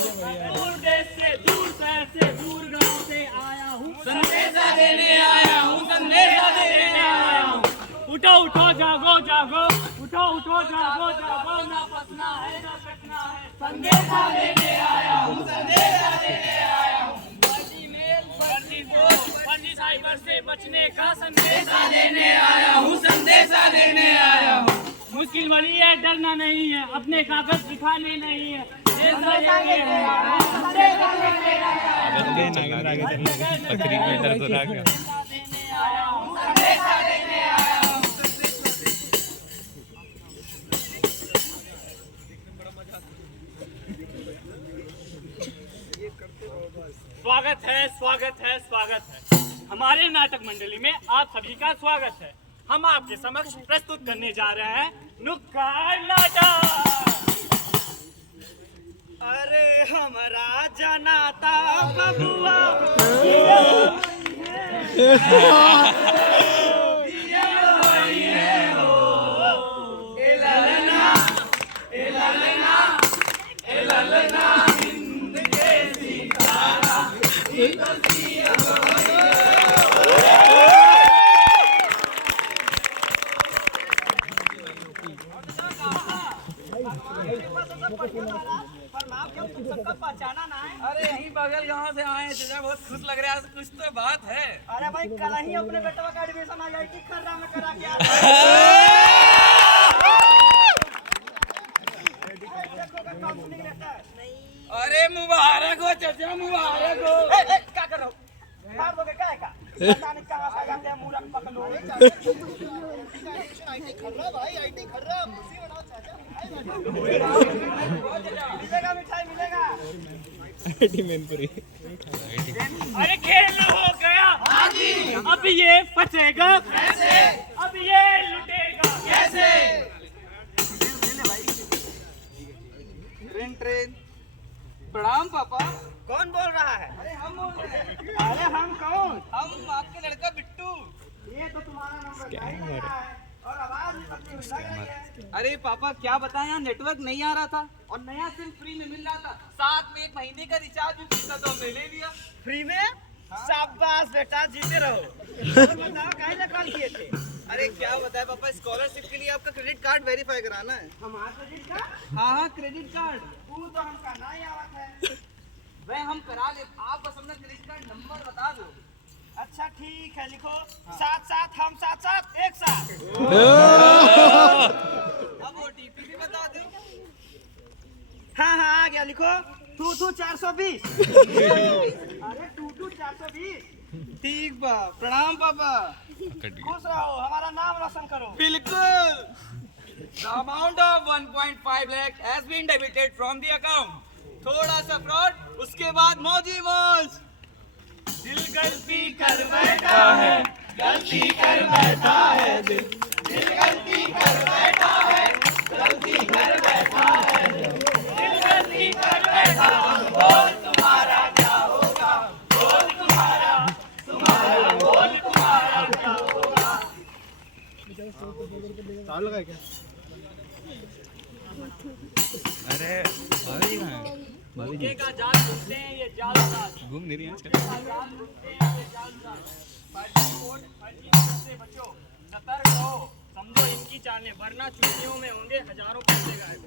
दूर देश से, दूर शहर से, दूर गांव से आया हूँ, संदेशा देने आया हूँ, संदेशा देने आया हूँ। उठो उठो जागो जागो, उठो उठो जागो जागो, ना फंसना है ना कटना है, संदेशा देने आया हूँ, संदेशा देने आया हूँ। फर्जी साइबर से बचने का संदेशा देने आया हूँ, संदेशा देने आया हूँ। मुश्किल बड़ी है, डरना नहीं है, अपने कागज दिखाने नहीं है, स्वागत है स्वागत है स्वागत है। हमारे नाटक मंडली में आप सभी का स्वागत है। हम आपके समक्ष प्रस्तुत करने जा रहे हैं नुक्कड़ नाटक। अरे हमारा जनाता बबुआ पहचाना ना है। अरे यहीं बगल गांव से आए थे, बहुत खुश लग रहा है, कुछ तो बात है। अरे भाई कल ही अपने बेटवा का एडमिशन IIT खर्रा में करा के अरे मुबारक हो चाचा, मुबारक हो। क्या कर रहे हो? मार दोगे क्या का? पता नहीं कहां से जाते हैं मूरख पकड़ो। IIT खर्रा भाई, IIT खर्रा खुशी बनाओ चाचा। मिलेगा मिठाई मिलेगा। IIT मैनपुरी। अरे खेल हो गया। हाँ जी। अब ये बचेगा कैसे? अब ये लुटेगा कैसे? Train train. प्रणाम पापा। कौन बोल रहा है? अरे हम बोल रहे हैं। अरे हम कौन? हम आपके लड़का बिट्टू। ये तो तुम्हारा नंबर नहीं लग रहा है और आवाज भी पतली हुई लग रही है। अरे पापा क्या बताएं, यहाँ नेटवर्क नहीं आ रहा था और नया सिम फ्री में मिल रहा था, साथ में 1 महीने का रिचार्ज भी फ्री था, तो हमने ले लिया। फ्री में? शाबाश बेटा, जीते रहो। और बताओ काहे कॉल किए थे? अरे क्या बताएं पापा, स्कॉलरशिप के लिए आपका क्रेडिट कार्ड वेरीफाई कराना है। हमारा क्रेडिट कार्ड? हाँ क्रेडिट कार्ड। तू तो हमका नहीं आवत है। वह हम करा ले, आप बस अपना क्रेडिट कार्ड नंबर बता दो। अच्छा ठीक है, लिखो 7-7 हम 7-7 1 7। अब OTP भी बता दो। हाँ हाँ आ गया, लिखो 2 420। अरे 2 420। ठीक बा, प्रणाम पापा। खुश रहो, हमारा नाम रोशन करो। बिल्कुल। The amount of 1.5 lakh has been debited from the account. थोड़ा सा फ्रॉड, उसके बाद मौजी मौज। दिल गलती कर बैठा है, गलती कर बैठा है, दिल गलती कर बैठा है, गलती कर बैठा है, दिल गलती कर बैठा। बोल तुम्हारा क्या होगा, बोल तुम्हारा बोल तुम्हारा क्या होगा। अरे भाभी कहाँ है? भाभी जी का जाल ढूंढते हैं ये जालसाज, घूम नहीं रही है आजकल। जाल ढूंढते हैं ये जालसाज। फर्जी वोट, फर्जी वोट से बचो, सतर्क रहो, समझो इनकी चालें, वरना चुटकियों में होंगे हजारों पैसे गायब।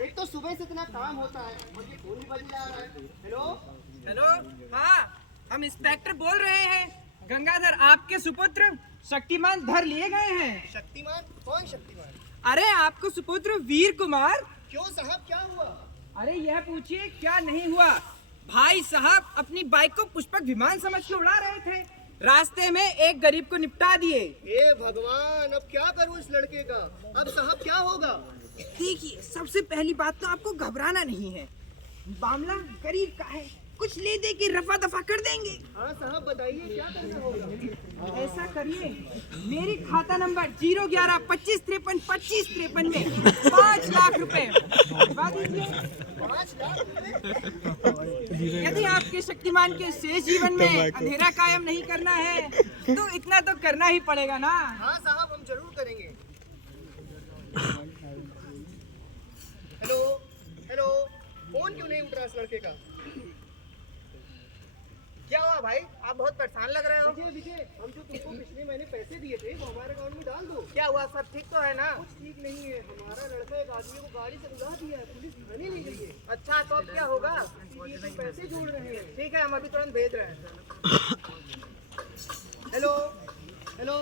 एक तो सुबह से इतना काम होता है, मुझे फोन भी बज रहा है। हेलो हेलो, हाँ हम इंस्पेक्टर बोल रहे हैं। गंगाधर आपके सुपुत्र शक्तिमान धर लिए गए हैं। शक्तिमान? कौन शक्तिमान? अरे आपको सुपुत्र वीर कुमार। क्यों साहब, क्या हुआ? अरे यह पूछिए क्या नहीं हुआ। भाई साहब अपनी बाइक को पुष्पक विमान समझ के उड़ा रहे थे, रास्ते में एक गरीब को निपटा दिए। हे भगवान, अब क्या करूं इस लड़के का? अब साहब क्या होगा? देखिए सबसे पहली बात तो आपको घबराना नहीं है, मामला गरीब का है, कुछ ले दे के रफा दफा कर देंगे। हाँ साहब बताइए क्या करना होगा। ऐसा करिए, मेरी खाता नंबर 01125532553 में 5 लाख रुपए भिजवा दीजिए। 5 लाख रुपए? यदि आपके शक्तिमान के शेष जीवन में अंधेरा कायम नहीं करना है तो इतना तो करना ही पड़ेगा ना। हाँ साहब हम जरूर करेंगे। हेलो हेलो, फोन क्यों नहीं उठ रहा इस लड़के का? क्या हुआ भाई, आप बहुत परेशान लग रहे हो। विजय, हम जो तुमको पिछले महीने पैसे दिए थे वो हमारे अकाउंट में डाल दो। क्या हुआ, सब ठीक तो है ना? कुछ ठीक नहीं है, हमारा लड़का एक आदमी को गाड़ी से उड़ा दिया है, पुलिस थाने ले गई है। अच्छा तो अब क्या होगा? ये तो पैसे जोड़ रहे हैं। ठीक है, हम अभी तुरंत भेज रहे हैं। हेलो हेलो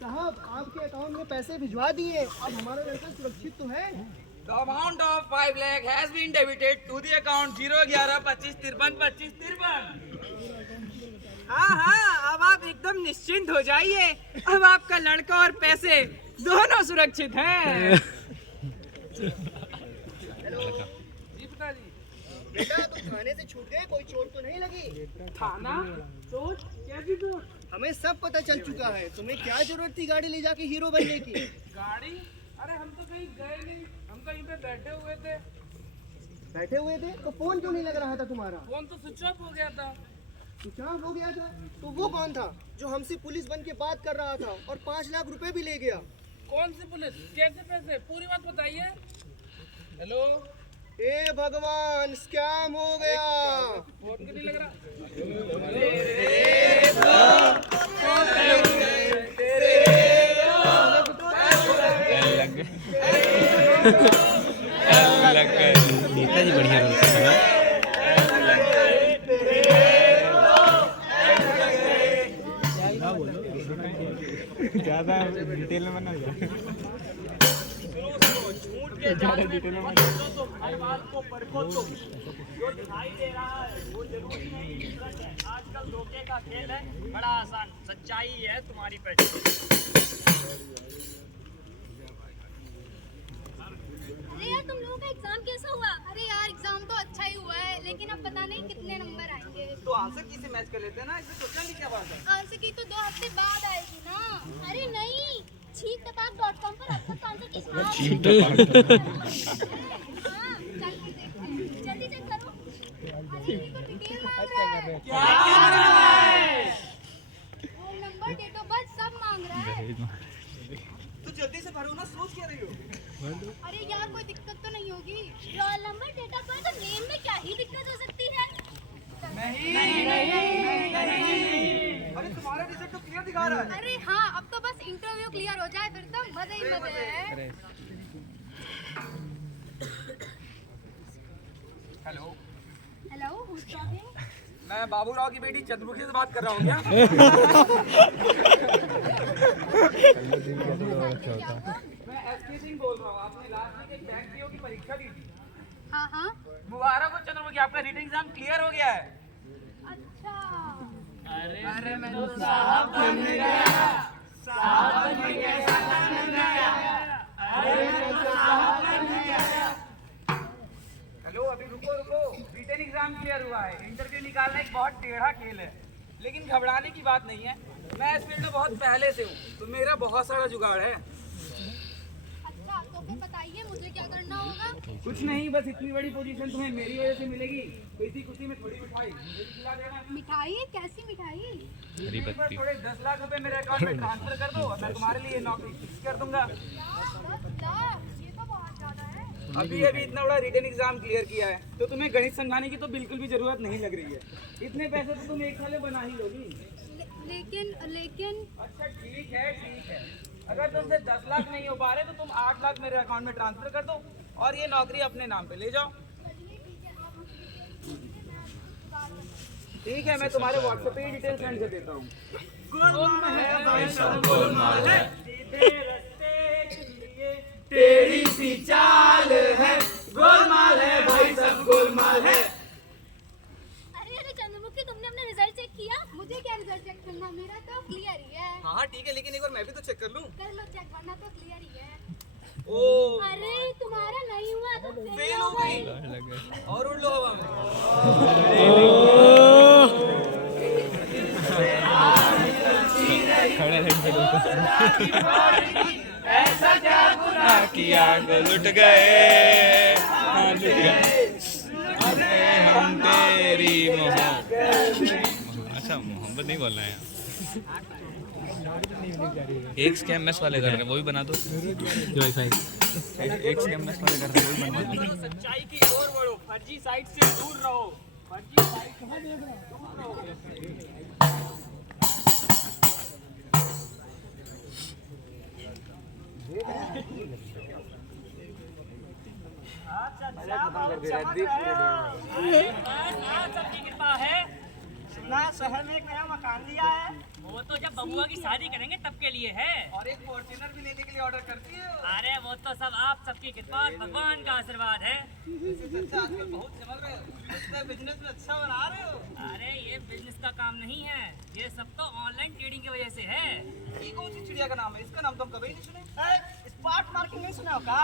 साहब, आपके अकाउंट में पैसे भिजवा दिए, अब हमारा लड़का सुरक्षित तो है? The amount of 5 lakh has been debited to the account 01125532553। हाँ, अब आप एकदम निश्चिंत हो जाइए। अब आपका लड़का और पैसे दोनों सुरक्षित हैं। हेलो जी पिताजी। बेटा तुम थाने से छूट गए, कोई चोट तो नहीं लगी? थाना? चोट? कैसी चोट? हमें सब पता चल चुका है, तुम्हें क्या जरूरत थी गाड़ी ले जाके हीरो बनने की? गाड़ी? अरे हम तो कहीं गए नहीं, हम कहीं पे बैठे हुए थे। बैठे हुए थे तो फोन क्यों नहीं लग रहा था तुम्हारा? फोन तो स्विच ऑफ हो गया था। स्विच ऑफ हो गया था? तो वो कौन था जो हमसे पुलिस बन के बात कर रहा था और 5 लाख रुपए भी ले गया? कौन सी पुलिस? कैसे पैसे? पूरी बात बताइए। हेलो, हे भगवान, स्कैम हो गया। फोन क्यों नहीं लग रहा? नेताजी बढ़िया रोल कर रहा है। ज्यादा डिटेल में बना दिया। ज्यादा डिटेल में बना तो हर बात को परखो तो जो दिखाई दे रहा है वो जरूरी नहीं सच है। आजकल धोखे का खेल है बड़ा आसान, सच्चाई है तुम्हारी पहचान। अरे यार तुम लोगों का एग्जाम कैसा हुआ? अरे यार एग्जाम तो अच्छा ही हुआ है, लेकिन अब पता नहीं कितने नंबर आएंगे। तो आंसर की से मैच कर लेते हैं ना, इसमें सोचने की क्या बात है? आंसर की तो 2 हफ्ते बाद आएगी ना। अरे नहीं, cheektapak.com पर अब तक तो आंसर की हाँ, चल के देखते हैं। जल्दी चेक करो। अरे ये तो डिटेल मांग रहा है। क्या मांग रहा है? Roll number, date of birth सब मांग रहा है। तो जल्दी से भरो ना, सोच क्या रही हो? अरे यार कोई दिक्कत तो नहीं होगी? Roll number, date of birth और नेम में क्या ही दिक्कत हो सकती है? नहीं। अरे तुम्हारा रिजल्ट तो क्लियर दिखा रहा है। अरे हाँ, अब तो बस इंटरव्यू क्लियर हो जाए फिर तो मजे ही मजे हैं। Hello, hello, who's talking? मैं बाबूराव की बेटी चंद्रमुखी से बात कर रहा हूँ क्या? क्या हुआ? मैं एसके सिंह बोल रहा हूँ। आपने लास्ट वीक एक बैंक पीओ की परीक्षा दी थी। हाँ हाँ, मुबारक हो चंद्रमुखी, आपका रिटन एग्जाम क्लियर हो गया है। अच्छा। अरे मैं तो साहब बन गया, साहब बन गया, साहब बन गया। अरे मैं तो साहब बन गया। हेलो, अभी रुको। रिटन एग्जाम क्लियर हुआ है, इंटरव्यू निकालना एक बहुत टेढ़ा खेल है, लेकिन घबराने की बात नहीं है। मैं इस फील्ड में बहुत पहले से हूँ, तो मेरा बहुत सारा जुगाड़ है। अच्छा तो फिर बताइए मुझे क्या करना होगा? कुछ नहीं, बस इतनी बड़ी पोजीशन तुम्हें मेरी वजह से मिलेगी, तो इसी खुशी में थोड़ी मिठाई मुझे भी खिला देना। मिठाई? कैसी मिठाई? बस थोड़े 10 लाख रुपए मेरे अकाउंट में ट्रांसफर कर दो, मैं तुम्हारे लिए नौकरी फिक्स कर दूंगा। यार 10 लाख, ये तो बहुत ज्यादा है। अभी इतना बड़ा रिटन एग्जाम क्लियर किया है, तो तुम्हें गणित समझाने की तो बिल्कुल भी जरूरत नहीं लग रही है। इतने पैसे तो तुम एक साल में बना ही लोगी। लेकिन अच्छा ठीक है। अगर तुमसे 10 लाख नहीं हो पा रहे तो तुम 8 लाख मेरे अकाउंट में ट्रांसफर कर दो और ये नौकरी अपने नाम पे ले जाओ। ठीक है, मैं तुम्हारे व्हाट्सएप पे ही डिटेल सेंड कर देता हूँ। गोलमाल है भाई सब गोलमाल है, सीधे रास्ते के लिए तेरी सी चाल है। गोलमाल है भाई सब गोलमाल है। अरे चंद्रमुखी, तुमने अपना रिजल्ट चेक किया? मुझे क्या रिजल्ट चेक करना, मेरा तो क्लियर ही है। हाँ ठीक है, लेकिन एक बार मैं भी तो चेक कर लूँ। कर लो चेक, वरना तो क्लियर ही है। अरे तुम्हारा नहीं हुआ तो फेल हो गई और उड़ लो हवा में। खड़े रहने दो। ऐसा क्या गुनाह किया लुट गए, हाँ लुट गए। अरे हम तेरी मोहब्बत, अच्छा मोहब्बत नहीं बोलना है। एक स्कैम मैस वाले कर रहे हैं, वो भी बना दो। वाईफाई एक स्कैम मैस वाले कर रहे हैं, वो भी बनवा दो। सच्चाई की ओर बढ़ो, फर्जी साइट से दूर रहो। फर्जी साइट से दूर रहो। सबकी कृपा है। सुना शहर में एक नया मकान लिया है वो तो जब बबुआ की शादी करेंगे तब के लिए है। और एक फॉर्च्यूनर भी लेने के लिए ऑर्डर करती है। अरे वो तो सब आप सबकी कृपा और भगवान का आशीर्वाद है। अच्छा आजकल बहुत चमक रहे हो, लगता है बिजनेस में अच्छा बना रहे हो। अरे ये बिजनेस का काम नहीं है, ये सब तो ऑनलाइन ट्रेडिंग की वजह से है। ये कौन सी चिड़िया का नाम है? इसका नाम तो हम कभी नहीं सुने। स्पॉट मार्केट नहीं सुना होगा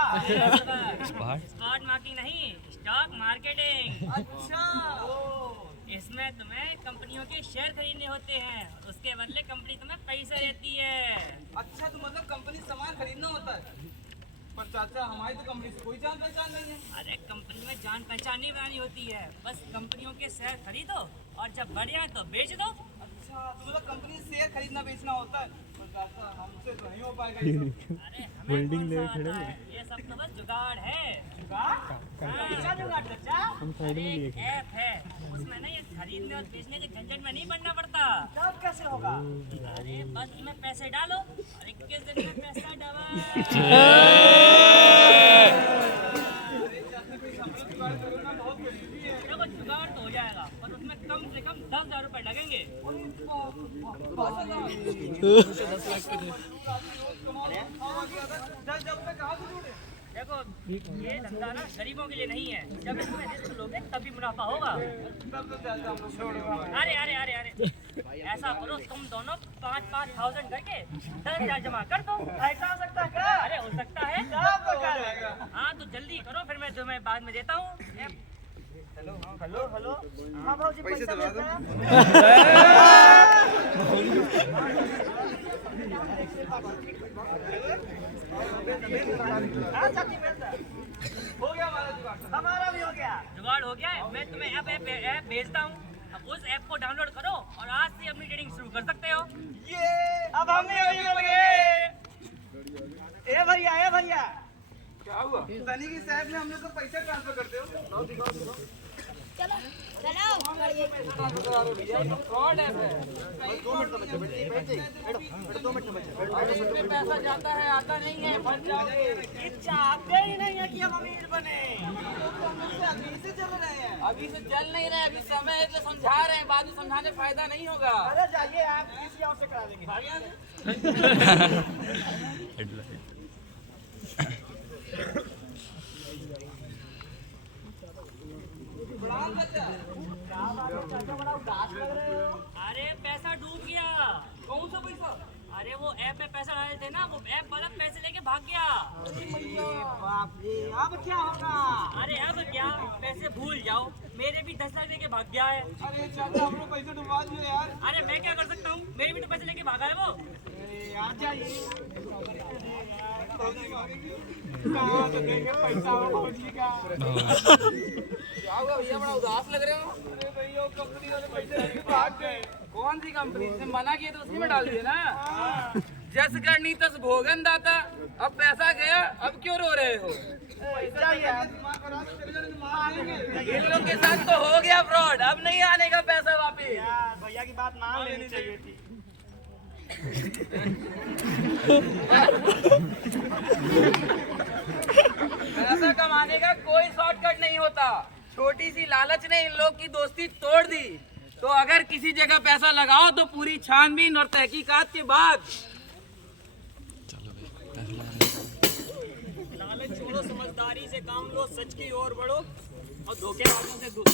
स्पॉट मार्केटिंग नहीं, स्टॉक मार्केटिंग। अच्छा इसमें तुम्हें कंपनियों के शेयर खरीदने होते हैं, उसके बदले कंपनी तुम्हें पैसे देती है। अच्छा, तो मतलब कंपनी सामान खरीदना होता है। पर चाचा हमारी तो कंपनी से कोई जान पहचान नहीं है। अरे कंपनी में जान पहचान नहीं बनानी होती है, बस कंपनियों के शेयर खरीदो और जब बढ़ जाए तो बेच दो। अच्छा, तो मतलब कंपनी से शेयर खरीदना बेचना होता है। पर चाचा हमसे तो नहीं हो पाएगा ये सब। अरे हमें कौन सा आता है, ये सब तो बस जुगाड़ है। अच्छा जुगाड़ चाचा हम साइड में लिए एक ऐप है, उसमें ना ये खरीदने और बेचने के झंझट में नहीं बनना पड़ता। तब कैसे होगा अरे बस इसमें पैसे डालो और 21 दिन में पैसा डबल। देखो जुगाड़ तो हो जाएगा, पर उसमें कम से कम 10,000 रुपए लगेंगे। 10,000 रुपए कहाँ से जोड़े? देखो ये धंधा ना गरीबों के लिए नहीं है, जब इसमें रिस्क लोगे तभी मुनाफा होगा। तब तो चाचा हम लोग छोड़ो। अरे अरे अरे अरे ऐसा करो, तुम दोनों 5,000 करके 10,000 जमा कर दो। ऐसा हो सकता है क्या अरे हो सकता है। हाँ तो जल्दी करो, फिर मैं तुम्हें बाद में देता हूँ। हेलो हेलो हाँ भाजी पैसा भेजना हाँ चाची मिलता है। हो गया हमारा जुगाड़। हमारा भी हो गया जुगाड़ हो गया है, मैं तुम्हें ऐप भेजता हूँ। अब उस ऐप को डाउनलोड करो और आज से अपनी ट्रेडिंग शुरू कर सकते हो। ये अब हम भी अमीर हो गए। ए भैया क्या हुआ? सनी की साहब ने हमने तो पैसा ट्रांसफर करते हो। चलो चलाओ फ्रॉड ऐप है। 2 मिनट का बच्चा बैठो 2 मिनट का बच्चा इसमें पैसा जाता है, आता नहीं है, फंस जाओगे। ये चाहते ही नहीं है कि हम अमीर बने अभी से चल रहे हैं। अभी से चल नहीं रहे, अभी समय है तो समझा रहे हैं, बाद में समझाने फायदा नहीं होगा। अरे जाइए आप किसी और से करा देंगे अरे पैसा डूब गया। कौन सा पैसा? अरे वो ऐप में पैसा डाले थे ना, वो ऐप वाला पैसे लेके भाग गया। बाप रे अब क्या होगा अरे अब क्या, पैसे भूल जाओ, मेरे भी 10 लाख लेके भाग गया है। अरे चाचा हम लोग पैसे डुबा दिए यार। अरे मैं क्या कर सकता हूँ, मेरे भी तो पैसे लेके भागा है वो। आ जाइए कहाँ से देंगे पैसा फौजी का? क्या हुआ भैया, बड़ा उदास लग रहे हो। अरे भैया कंपनी वाले पैसे लेके भाग गए। कौन सी कंपनी ने मना किया तो उसी में डाल दिया ना। जस करनी तस भोगन दाता, अब पैसा गया, अब क्यों रो रहे हो। दिमाग खराब है, चले जाने तो मार देंगे। इन लोग के साथ तो हो गया फ्रॉड, अब नहीं आने का पैसा वापिस। भैया की बात मान लेनी चाहिए थी पैसा कमाने का कोई शॉर्टकट नहीं होता। छोटी सी लालच ने इन लोग की दोस्ती तोड़ दी। तो अगर किसी जगह पैसा लगाओ तो पूरी छानबीन और तहकीकात के बाद। लालच छोड़ो, समझदारी से काम लो, सच की ओर बढ़ो और धोखेबाजों से दूर।